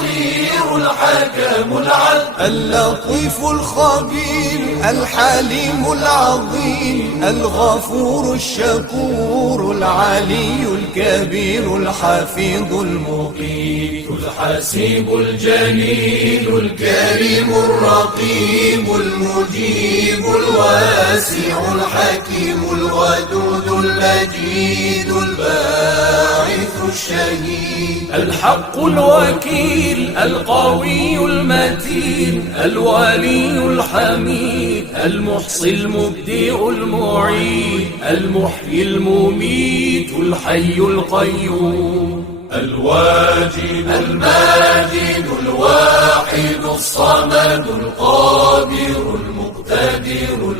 البصير الحكم العدل اللطيف الخبير الحليم العظيم الغفور الشكور العلي الكبير الحفيظ المقيم الحسيب الجليل الكريم الرقيب المجيب الواسع الحكيم الودود المجيد الباعث الشهيد الحق الوكيل القوي المتين الولي الحميد المحصي المبدئ المعيد المحيي المميت الحي القيوم الواجد الماجد الواحد الصمد القادر المقتدر